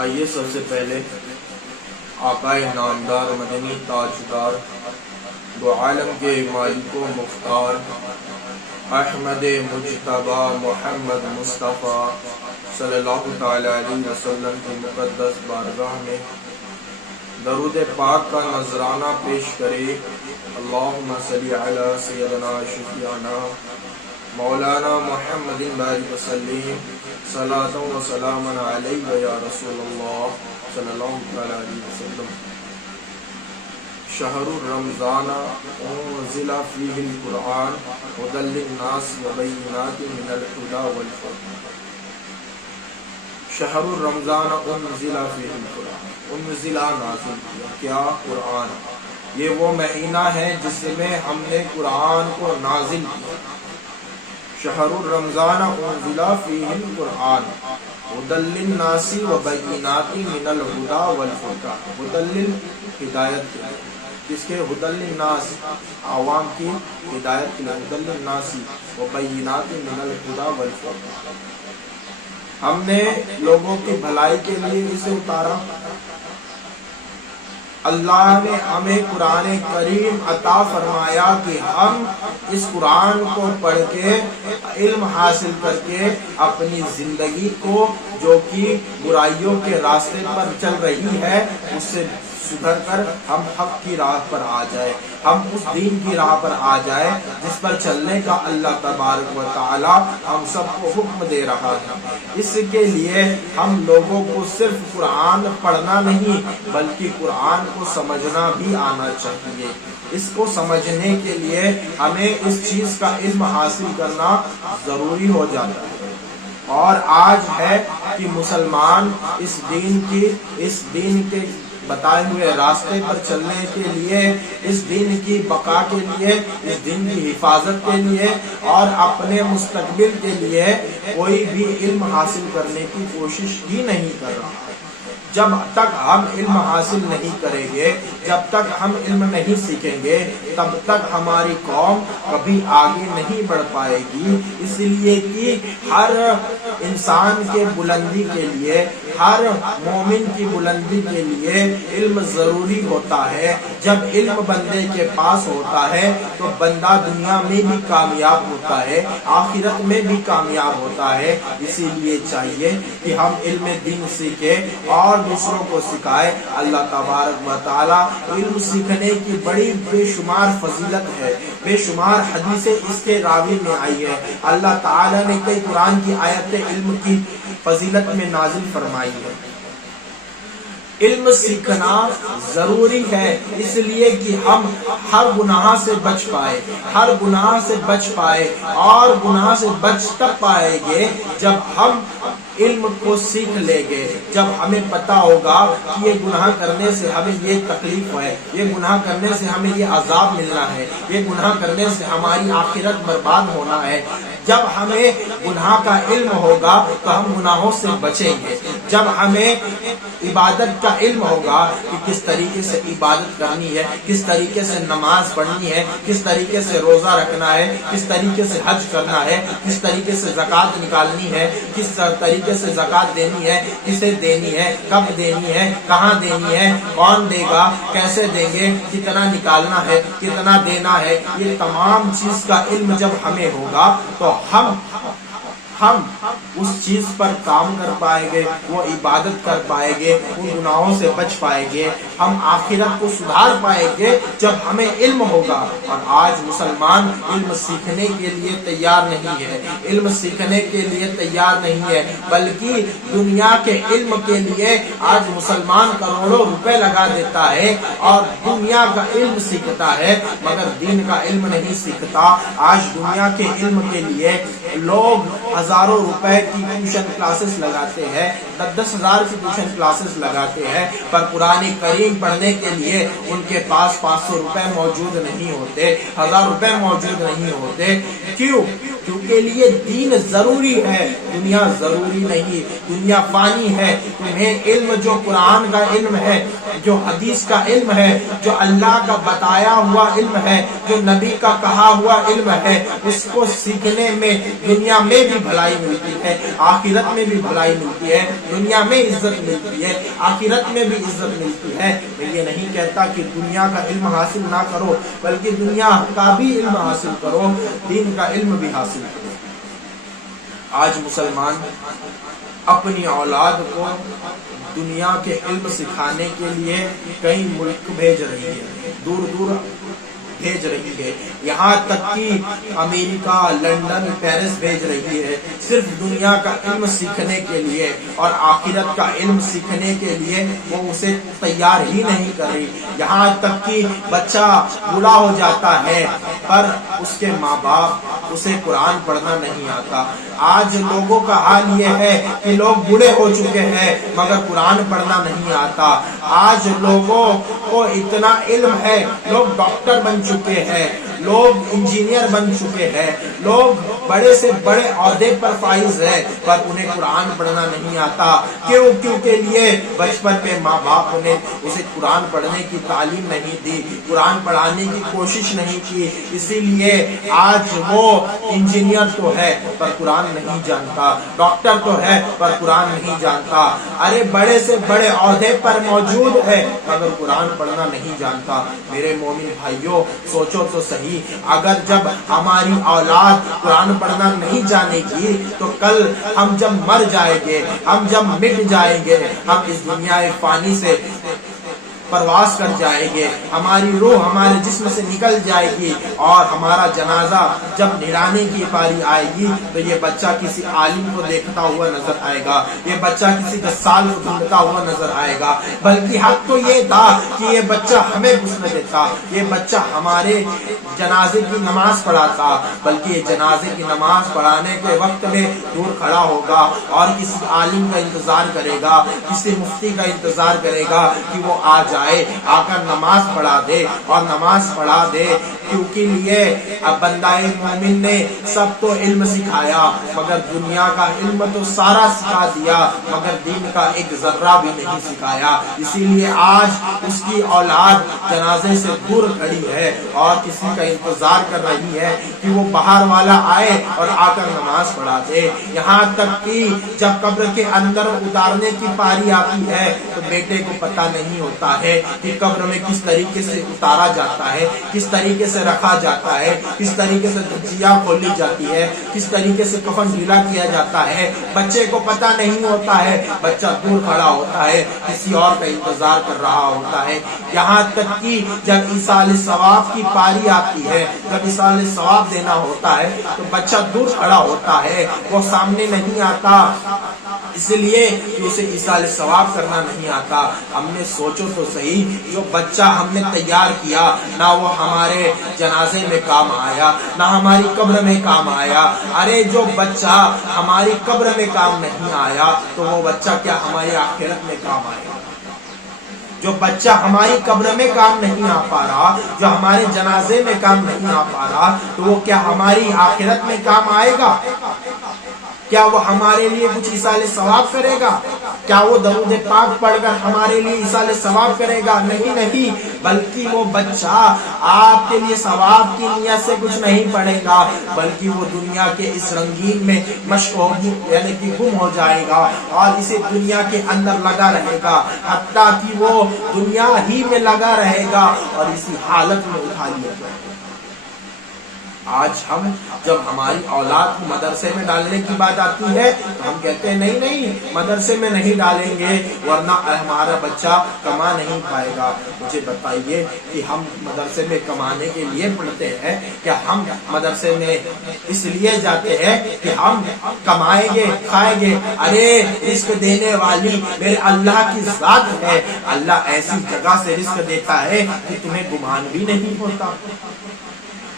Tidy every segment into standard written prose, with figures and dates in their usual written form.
آئیے سب سے پہلے آقائے نامدار مدنی تاجدار دو عالم کے مالک و مختار احمد مجتبی محمد مصطفیٰ صلی اللہ تعالی علیہ وسلم کی مقدس بارگاہ میں درود پاک کا نذرانہ پیش کرے۔ اللہم صلی علی سیدنا شفیعنا مولانا محمد بارک وسلم صلاۃ و سلام علیہ یا رسول اللہ صلی اللہ علیہ وسلم۔ شہر رمضان انزل فیہ القرآن ھدی للناس وبینات من الہدی والفرقان۔ شہر رمضان انزل فیہ القرآن، انزل نازل کیا قرآن، یہ وہ مہینہ ہے جس میں ہم نے قرآن کو نازل کیا۔ شہر رمضان انزل فیہ القرآن ھدی للناس وبینات من الہدی والفرقان۔ ھدی ہدایت کے لیے، کس کے؟ ھدی للناس، عوام کی ہدایت کے لیے، ھدی للناس وبینات من الہدی والفرقان۔ ہم نے لوگوں کی بھلائی کے لیے اسے اتارا۔ اللہ نے ہمیں قرآن کریم عطا فرمایا کہ ہم اس قرآن کو پڑھ کے علم حاصل کر کے اپنی زندگی کو جو کہ برائیوں کے راستے پر چل رہی ہے اس سے سدھر کر ہم حق کی راہ پر آ جائے، ہم اس دین کی راہ پر آ جائے جس پر چلنے کا اللہ تبارک و تعالی ہم سب کو حکم دے رہا ہے۔ اس کے لیے ہم لوگوں کو صرف قرآن پڑھنا نہیں بلکہ قرآن کو سمجھنا بھی آنا چاہیے۔ اس کو سمجھنے کے لیے ہمیں اس چیز کا علم حاصل کرنا ضروری ہو جاتا ہے۔ اور آج ہے کہ مسلمان اس دین کے بتائے ہوئے راستے پر چلنے کے لیے، اس دین کی بقا کے لیے، اس دین کی حفاظت کے لیے اور اپنے مستقبل کے لیے کوئی بھی علم حاصل کرنے کی کوشش ہی نہیں کر رہا۔ جب تک ہم علم حاصل نہیں کریں گے، جب تک ہم علم نہیں سیکھیں گے، تب تک ہماری قوم کبھی آگے نہیں بڑھ پائے گی۔ اس لیے کہ ہر انسان کے بلندی کے لیے، ہر مومن کی بلندی کے لیے علم ضروری ہوتا ہے۔ جب علم بندے کے پاس ہوتا ہے تو بندہ دنیا میں بھی کامیاب ہوتا ہے، آخرت میں بھی کامیاب ہوتا ہے۔ اسی لیے چاہیے کہ ہم علم دین سیکھیں اور دوسروں کو سکھائے۔ اللہ تبارک و تعالی علم سیکھنے کی بڑی بے شمار فضیلت ہے، بے شمار حدیثیں اس کے راوی میں آئی ہے۔ اللہ تعالی نے کئی قرآن کی آیتیں علم کی فضیلت میں نازل فرمائی ہے۔ علم سیکھنا ضروری ہے اس لیے کہ ہم ہر گناہ سے بچ پائے، ہر گناہ سے بچ پائے، اور گناہ سے بچ تب پائیں گے جب ہم علم کو سیکھ لیں گے، جب ہمیں پتا ہوگا کہ یہ گناہ کرنے سے ہمیں یہ تکلیف ہے، یہ گناہ کرنے سے ہمیں یہ عذاب ملنا ہے، یہ گناہ کرنے سے ہماری آخرت برباد ہونا ہے۔ جب ہمیں گناہ کا علم ہوگا تو ہم گناہوں سے بچیں گے۔ جب ہمیں عبادت کا علم ہوگا کہ کس طریقے سے عبادت کرنی ہے، کس طریقے سے نماز پڑھنی ہے، کس طریقے سے روزہ رکھنا ہے، کس طریقے سے حج کرنا ہے، کس طریقے سے زکوٰۃ نکالنی ہے، کس طریقے سے زکوٰۃ دینی ہے، کسے دینی ہے، کب دینی ہے، کہاں دینی ہے، کون دے گا، کیسے دیں گے، کتنا نکالنا ہے، کتنا دینا ہے، یہ تمام چیز کا علم جب ہمیں ہوگا تو ہم اس چیز پر کام کر پائیں گے، وہ عبادت کر پائیں گے، ان گناہوں سے بچ پائیں گے، ہم آخرت کو سدھار پائیں گے جب ہمیں علم ہوگا۔ اور آج مسلمان علم سیکھنے کے لیے تیار نہیں ہے، علم سیکھنے کے لیے تیار نہیں ہے، بلکہ دنیا کے علم کے لیے آج مسلمان کروڑوں روپے لگا دیتا ہے اور دنیا کا علم سیکھتا ہے مگر دین کا علم نہیں سیکھتا۔ آج دنیا کے علم کے لیے لوگ ہزاروں روپے کی ٹیوشن کلاسز لگاتے ہیں، 10,000 کی ٹیوشن کلاسز لگاتے ہیں، پر قرآن کریم پڑھنے کے لیے ان کے پاس 500 روپے موجود نہیں ہوتے، 1000 روپے موجود نہیں ہوتے۔ کیوں؟ کیونکہ لیے دین ضروری ہے، دنیا ضروری نہیں، دنیا فانی ہے۔ تمہیں علم جو قرآن کا علم ہے، جو حدیث کا علم ہے، جو اللہ کا بتایا ہوا علم ہے، جو نبی کا کہا ہوا علم ہے، اس کو سیکھنے میں دنیا میں بھی بھلائی ملتی ہے، آخرت میں بھی بھلائی ملتی ہے، دنیا میں عزت ملتی ہے، آخرت میں بھی عزت ملتی ہے۔ میں یہ نہیں کہتا کہ دنیا کا علم حاصل نہ کرو، بلکہ دنیا کا بھی علم حاصل کرو، دین کا علم بھی حاصل کرو۔ آج مسلمان اپنی اولاد کو دنیا کے علم سکھانے کے لیے کئی ملک بھیج رہی ہے، دور دور بھیج رہی ہے، یہاں تک کہ امریکہ، لندن، پیرس بھیج رہی ہے، صرف دنیا کا علم سیکھنے کے لیے اور آخرت کا علم سیکھنے کے لیے وہ اسے تیار ہی نہیں کر رہی۔ یہاں تک کہ بچہ بوڑھا ہو جاتا ہے پر اس کے ماں باپ اسے قرآن پڑھنا نہیں آتا۔ آج لوگوں کا حال یہ ہے کہ لوگ بوڑھے ہو چکے ہیں مگر قرآن پڑھنا نہیں آتا۔ آج لوگوں کو اتنا علم ہے، لوگ ڈاکٹر بن چکے ہیں، لوگ انجینئر بن چکے ہیں، لوگ بڑے سے بڑے عہدے پر فائز ہیں، پر انہیں قرآن پڑھنا نہیں آتا۔ کیوں؟ کیونکہ لیے بچپن میں ماں باپ نے اسے قرآن پڑھنے کی تعلیم نہیں دی، قرآن پڑھانے کی کوشش نہیں کی، اسی لیے آج وہ انجینئر تو ہے پر قرآن نہیں جانتا، ڈاکٹر تو ہے پر قرآن نہیں جانتا، ارے بڑے سے بڑے عہدے پر موجود ہے مگر قرآن پڑھنا نہیں جانتا۔ میرے مومن بھائیوں، سوچو تو صحیح، اگر جب ہماری اولاد قرآن پڑھنا نہیں جانے گی تو کل ہم جب مر جائیں گے، ہم جب مٹ جائیں گے، ہم اس دنیا فانی سے پرواز کر جائیں گے، ہماری روح ہمارے جسم سے نکل جائے گی اور ہمارا جنازہ جب نہلانے کی باری آئے گی تو یہ بچہ کسی عالم کو دیکھتا ہوا نظر آئے گا، یہ بچہ کسی غسال کو ڈھونڈتا ہوا نظر آئے گا، بلکہ حق تو یہ تھا کہ یہ بچہ ہمیں غسل دیتا، یہ بچہ ہمارے جنازے کی نماز پڑھاتا، بلکہ یہ جنازے کی نماز پڑھانے کے وقت میں دور کھڑا ہوگا اور کسی عالم کا انتظار کرے گا، کسی مفتی کا انتظار کرے گا کہ وہ آ جائے، آ کر نماز پڑھا دے اور نماز پڑھا دے۔ کیونکہ لیے اب بندہ مومن نے سب تو علم سکھایا مگر دنیا کا علم تو سارا سکھا دیا مگر دین کا ایک ذرہ بھی نہیں سکھایا۔ اسی لیے آج اس کی اولاد جنازے سے دور کھڑی ہے اور کسی کا انتظار کر رہی ہے کہ وہ باہر والا آئے اور آ کر نماز پڑھا دے۔ یہاں تک کہ جب قبر کے اندر اتارنے کی پاری آتی ہے تو بیٹے کو پتہ نہیں ہوتا ہے کہ قبر میں کس طریقے سے اتارا جاتا ہے، کس طریقے سے رکھا جاتا ہے، کس طریقے سے دھجیاں کھولی جاتی ہے، کس طریقے سے کفن ڈھیلا کیا جاتا ہے، بچے کو پتہ نہیں ہوتا ہے، بچہ دور کھڑا ہوتا ہے، کسی اور کا انتظار کر رہا ہوتا ہے۔ یہاں تک کہ جب ایصال ثواب کی پاری آتی ہے، جب ایصال ثواب دینا ہوتا ہے تو بچہ دور کھڑا ہوتا ہے، وہ سامنے نہیں آتا، اس لیے کہ اسے ایصال ثواب کرنا نہیں آتا۔ ہم نے سوچو تو صحیح، جو بچہ ہم نے تیار کیا نہ وہ ہمارے جنازے میں کام آیا، نہ ہماری قبر میں کام آیا، ارے جو بچہ ہماری قبر میں کام نہیں آیا تو وہ بچہ کیا ہماری آخرت میں کام آئے گا؟ جو بچہ ہماری قبر میں کام نہیں آ پا رہا، جو ہمارے جنازے میں کام نہیں آ پا رہا تو وہ کیا ہماری آخرت میں کام آئے گا؟ کیا وہ ہمارے لیے کچھ ایصال ثواب کرے گا؟ کیا وہ درود پاک پڑھ کر ہمارے لیے ایصال ثواب کرے گا؟ نہیں نہیں، بلکہ وہ بچہ آپ کے لیے ثواب کی نیت سے کچھ نہیں پڑھے گا، بلکہ وہ دنیا کے اس رنگین میں مشغول یعنی کہ گم ہو جائے گا اور اسے دنیا کے اندر لگا رہے گا، حتیٰ کہ وہ دنیا ہی میں لگا رہے گا اور اسی حالت میں اٹھا لیا جائے گا۔ آج ہم جب ہماری اولاد کو مدرسے میں ڈالنے کی بات آتی ہے تو ہم کہتے ہیں نہیں نہیں، مدرسے میں نہیں ڈالیں گے ورنہ ہمارا بچہ کما نہیں پائے گا۔ مجھے بتائیے کہ ہم مدرسے میں کمانے کے لیے پڑھتے ہیں کیا ہم مدرسے میں اس لیے جاتے ہیں کہ ہم کمائیں گے کھائیں گے؟ ارے رزق دینے والی میرے اللہ کی ذات ہے، اللہ ایسی جگہ سے رزق دیتا ہے کہ تمہیں گمان بھی نہیں ہوتا۔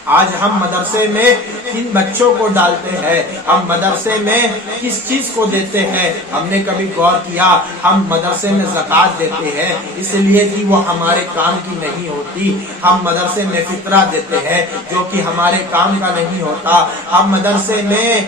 آج ہم مدرسے میں کن بچوں کو ڈالتے ہیں، ہم مدرسے میں کس چیز کو دیتے ہیں؟ ہم نے کبھی غور کیا؟ ہم مدرسے میں زکوٰۃ دیتے ہیں اس لیے کہ وہ ہمارے کام کی نہیں ہوتی، ہم مدرسے میں فطرہ دیتے ہیں جو کہ ہمارے کام کا نہیں ہوتا، ہم مدرسے میں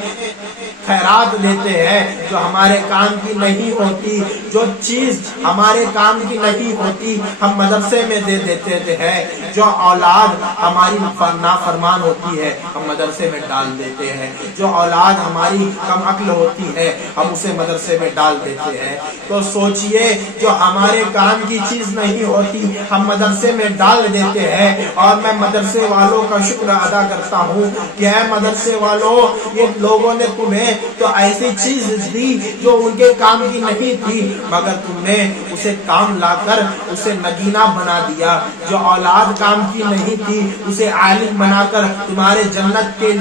خیرات دیتے ہیں جو ہمارے کام کی نہیں ہوتی، جو چیز ہمارے کام کی نہیں ہوتی ہم مدرسے میں دے دیتے ہیں، جو اولاد ہماری نافرمان ہوتی ہے ہم مدرسے میں ڈال دیتے ہیں، جو اولاد ہماری کم عقل ہوتی ہے ہم اسے مدرسے میں ڈال دیتے ہیں۔ تو سوچئے جو ہمارے کام کی چیز نہیں ہوتی ہم مدرسے میں ڈال دیتے ہیں، اور میں مدرسے والوں کا شکر ادا کرتا ہوں کہ اے مدرسے والوں، یہ لوگوں نے تمہیں تو ایسی چیز دی جو ان کے کام کی نہیں تھی، مگر تم نے اسے کام لا کر اسے نگینا بنا دیا، جو اولاد کام کی نہیں تھی اسے عالم بنا کر تمہارے جنت کے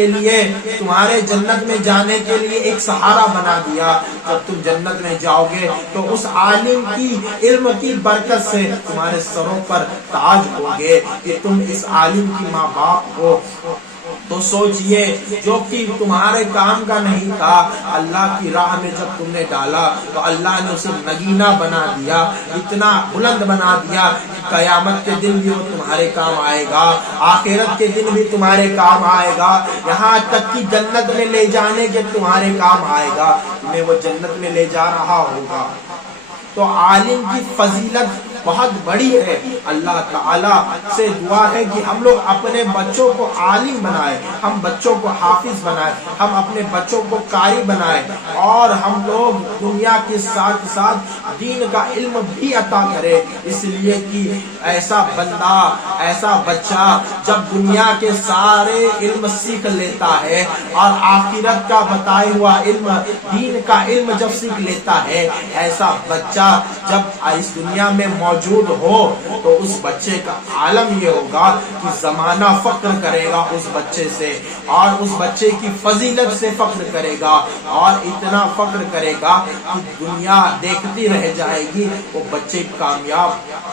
لیے تمہارے جنت میں جانے کے لیے ایک سہارا بنا دیا۔ جب تم جنت میں جاؤ گے تو اس عالم کی علم کی برکت سے تمہارے سروں پر تاج ہوگے کہ تم اس عالم کی ماں باپ ہو۔ تو سوچئے جو کہ تمہارے کام کا نہیں تھا اللہ کی راہ میں جب تم نے ڈالا تو اللہ نے اسے نگینا بنا دیا، اتنا بلند بنا دیا کہ قیامت کے دن بھی وہ تمہارے کام آئے گا، آخرت کے دن بھی تمہارے کام آئے گا، یہاں تک کہ جنت میں لے جانے کے تمہارے کام آئے گا، تمہیں وہ جنت میں لے جا رہا ہوگا۔ تو عالم کی فضیلت بہت بڑی ہے۔ اللہ تعالیٰ سے دعا ہے کہ ہم لوگ اپنے بچوں کو عالم بنائیں، ہم بچوں کو حافظ بنائیں، ہم اپنے بچوں کو قاری بنائیں، اور ہم لوگ دنیا کے ساتھ ساتھ دین کا علم بھی عطا کریں، اس لیے کہ ایسا بندہ، ایسا بچہ جب دنیا کے سارے علم سیکھ لیتا ہے اور آخرت کا بتایا ہوا علم، دین کا علم جب سیکھ لیتا ہے، ایسا بچہ جب اس دنیا میں موجود ہو تو اس بچے کا عالم یہ ہوگا کہ زمانہ فخر کرے گا اس بچے سے، اور اس بچے کی فضیلت سے فخر کرے گا، اور اتنا فخر کرے گا کہ دنیا دیکھتی رہ جائے گی، وہ بچے کامیاب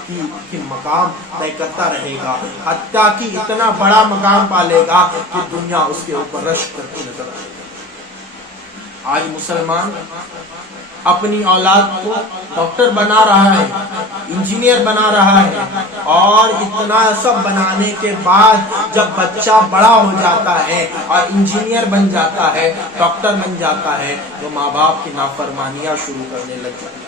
کی مقام طے کرتا رہے گا، حتیٰ کہ اتنا بڑا مقام پالے گا کہ دنیا اس کے اوپر رشک کرتی نظر آئے گی۔ آج مسلمان اپنی اولاد کو ڈاکٹر بنا رہا ہے، انجینئر بنا رہا ہے، اور اتنا سب بنانے کے بعد جب بچہ بڑا ہو جاتا ہے اور انجینئر بن جاتا ہے، ڈاکٹر بن جاتا ہے، تو ماں باپ کی نافرمانیاں شروع کرنے لگ جاتا ہے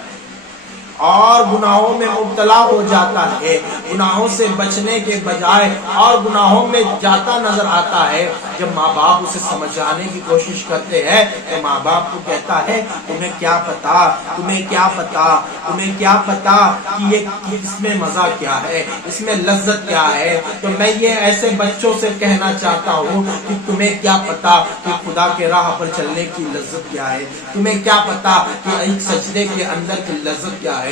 اور گناہوں میں مبتلا ہو جاتا ہے، گناہوں سے بچنے کے بجائے اور گناہوں میں جاتا نظر آتا ہے۔ جب ماں باپ اسے سمجھانے کی کوشش کرتے ہیں تو ماں باپ کو کہتا ہے تمہیں کیا پتا، تمہیں کیا پتا، تمہیں کیا پتا کہ یہ اس میں مزہ کیا ہے، اس میں لذت کیا ہے۔ تو میں یہ ایسے بچوں سے کہنا چاہتا ہوں کہ تمہیں کیا پتا کہ خدا کے راہ پر چلنے کی لذت کیا ہے، تمہیں کیا پتا کہ ایک سجدے کے اندر کی لذت کیا ہے،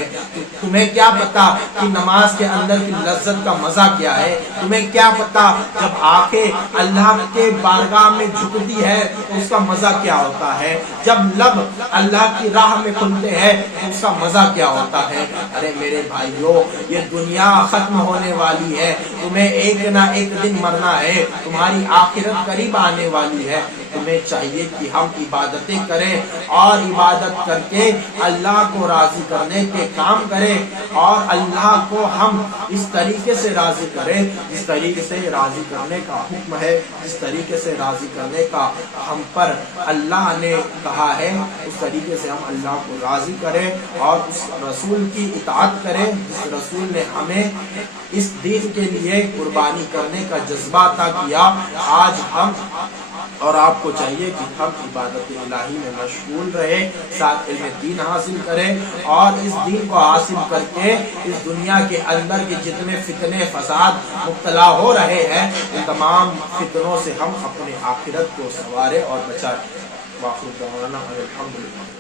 تمہیں کیا پتا کہ نماز کے اندر کی لذت کا مزہ کیا ہے، تمہیں کیا پتا جب آنکھیں اللہ کے بارگاہ میں جھکتی ہے اس کا مزہ کیا ہوتا ہے، جب لب اللہ کی راہ میں کھلتے ہیں اس کا مزہ کیا ہوتا ہے۔ ارے میرے بھائیوں، یہ دنیا ختم ہونے والی ہے، تمہیں ایک نہ ایک دن مرنا ہے، تمہاری آخرت قریب آنے والی ہے۔ تمہیں چاہیے کہ ہم عبادتیں کریں اور عبادت کر کے اللہ کو راضی کرنے کے کام کریں، اور اللہ کو ہم اس طریقے سے راضی کریں جس طریقے سے راضی کرنے کا حکم ہے، جس طریقے سے راضی کرنے کا ہم پر اللہ نے کہا ہے، اس طریقے سے ہم اللہ کو راضی کریں اور اس رسول کی اطاعت کریں جس رسول نے ہمیں اس دین کے لیے قربانی کرنے کا جذبہ عطا کیا۔ آج ہم اور آپ کو چاہیے کہ ہم عبادت الہی میں مشغول رہے، ساتھ علم دین حاصل کریں، اور اس دین کو حاصل کر کے اس دنیا کے اندر کے جتنے فتنے فساد مبتلا ہو رہے ہیں ان تمام فتنوں سے ہم اپنے آخرت کو سنوارے اور بچائیں۔ واخر دعوانا الحمدللہ۔